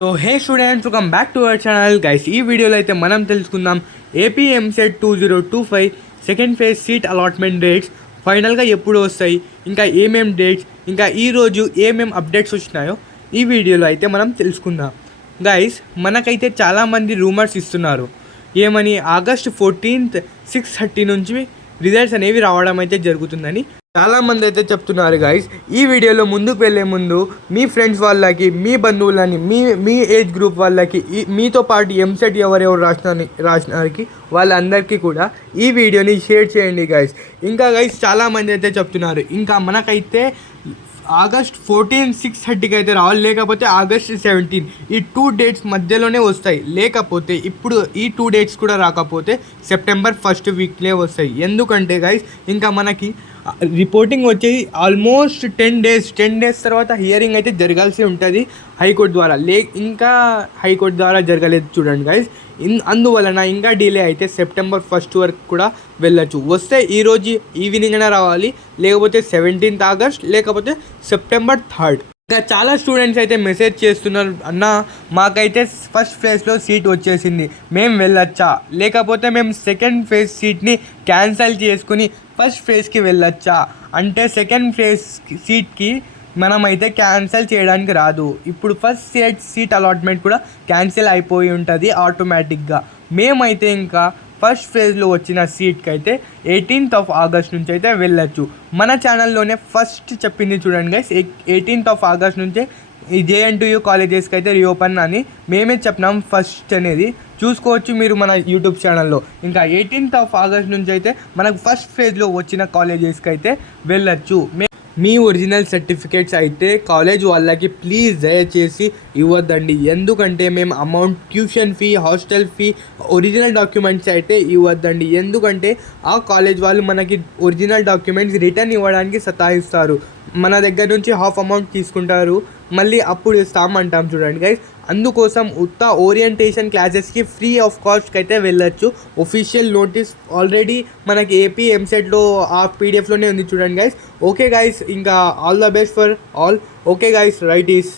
So hey students, welcome back to our channel guys. ఈ వీడియోలో అయితే మనం తెలుసుకుందాం AP EAMCET 2025 second phase seat allotment dates ఫైనల్గా ఎప్పుడు వస్తాయి, ఇంకా ఏమేం డేట్స్, ఇంకా ఈరోజు ఏమేం అప్డేట్స్ వచ్చినాయో ఈ వీడియోలో అయితే మనం తెలుసుకుందాం గైస్. మనకైతే చాలామంది రూమర్స్ ఇస్తున్నారు ఏమని, ఆగస్ట్ 14th 6:30 నుంచి రిజల్ట్స్ అనేవి రావడం అయితే జరుగుతుందని చాలామంది అయితే చెప్తున్నారు గైస్. ఈ వీడియోలో ముందుకు వెళ్ళే ముందు మీ ఫ్రెండ్స్ వాళ్ళకి, మీ బంధువులని, మీ ఏజ్ గ్రూప్ వాళ్ళకి, మీతో పాటు ఎంసెట్ ఎవరెవరు రాసినారికి వాళ్ళందరికీ కూడా ఈ వీడియోని షేర్ చేయండి గైస్. ఇంకా గైస్ చాలామంది అయితే చెప్తున్నారు ఇంకా మనకైతే ఆగస్ట్ 14 6:30కి అయితే రావాలి, లేకపోతే ఆగస్ట్ 17 ఈ 2 డేట్స్ మధ్యలోనే వస్తాయి. లేకపోతే ఇప్పుడు ఈ 2 డేట్స్ కూడా రాకపోతే సెప్టెంబర్ 1st వీక్లే వస్తాయి. ఎందుకంటే గైస్ ఇంకా మనకి రిపోర్టింగ్ వచ్చేది ఆల్మోస్ట్ 10 డేస్ తర్వాత హియరింగ్ అయితే జరగాల్సి ఉంటుంది హైకోర్టు ద్వారా. ఇంకా హైకోర్టు ద్వారా జరగలేదు చూడండి గైస్. అందువలన ఇంకా డిలే అయితే సెప్టెంబర్ 1st వరకు కూడా వెళ్ళచ్చు. వస్తే ఈరోజు ఈవినింగ్ అయినా రావాలి, లేకపోతే 17th ఆగస్ట్, లేకపోతే సెప్టెంబర్ 3rd. ఇంకా చాలా స్టూడెంట్స్ అయితే మెసేజ్ చేస్తున్నారు, అన్న మాకైతే ఫస్ట్ ఫేజ్లో సీట్ వచ్చేసింది, మేము వెళ్ళొచ్చా, లేకపోతే మేము సెకండ్ ఫేజ్ సీట్ని క్యాన్సిల్ చేసుకుని ఫస్ట్ ఫేజ్కి వెళ్ళొచ్చా అంటే, సెకండ్ ఫేజ్ సీట్కి మనమైతే క్యాన్సిల్ చేయడానికి రాదు. ఇప్పుడు ఫస్ట్ సీట్ అలాట్మెంట్ కూడా క్యాన్సిల్ అయిపోయి ఉంటుంది ఆటోమేటిక్గా. మేమైతే ఇంకా ఫస్ట్ ఫేజ్లో వచ్చిన సీట్కి అయితే 18th ఆగస్ట్ నుంచి అయితే వెళ్ళచ్చు. మన ఛానల్లోనే ఫస్ట్ చెప్పింది చూడండి గైస్, 18th ఆగస్ట్ నుంచే ఈ JNTU కాలేజెస్కి అయితే రీఓపెన్ అని మేమే చెప్పినాం ఫస్ట్ అనేది. చూసుకోవచ్చు మీరు మన యూట్యూబ్ ఛానల్లో. ఇంకా 18th ఆగస్ట్ నుంచి అయితే మనకు ఫస్ట్ ఫేజ్లో వచ్చిన కాలేజెస్కి అయితే వెళ్ళచ్చు. మీ ఒరిజినల్ సర్టిఫికేట్స్ అయితే కాలేజ్ వాళ్ళకి ప్లీజ్ దయచేసి ఇవ్వద్దండి. ఎందుకంటే మేము amount, tuition fee, hostel fee, original documents అయితే ఇవ్వద్దండి. ఎందుకంటే ఆ కాలేజ్ వాళ్ళు మనకి ఒరిజినల్ డాక్యుమెంట్స్ రిటర్న్ ఇవ్వడానికి సతాయిస్తారు. మన దగ్గర నుంచి హాఫ్ అమౌంట్ తీసుకుంటారు, మళ్ళీ అప్పుడు ఇస్తామంటాం చూడండి గైస్. అందుకోసం ఓరియంటేషన్ క్లాసెస్కి ఫ్రీ ఆఫ్ కాస్ట్కి అయితే వెళ్ళచ్చు. ఒఫీషియల్ నోటీస్ ఆల్రెడీ మనకి ఏపీ ఎంసెట్లో ఆ పీడిఎఫ్లోనే ఉంది చూడండి గైస్. ఓకే గైస్, ఇంకా all the best for all. Okay guys, right is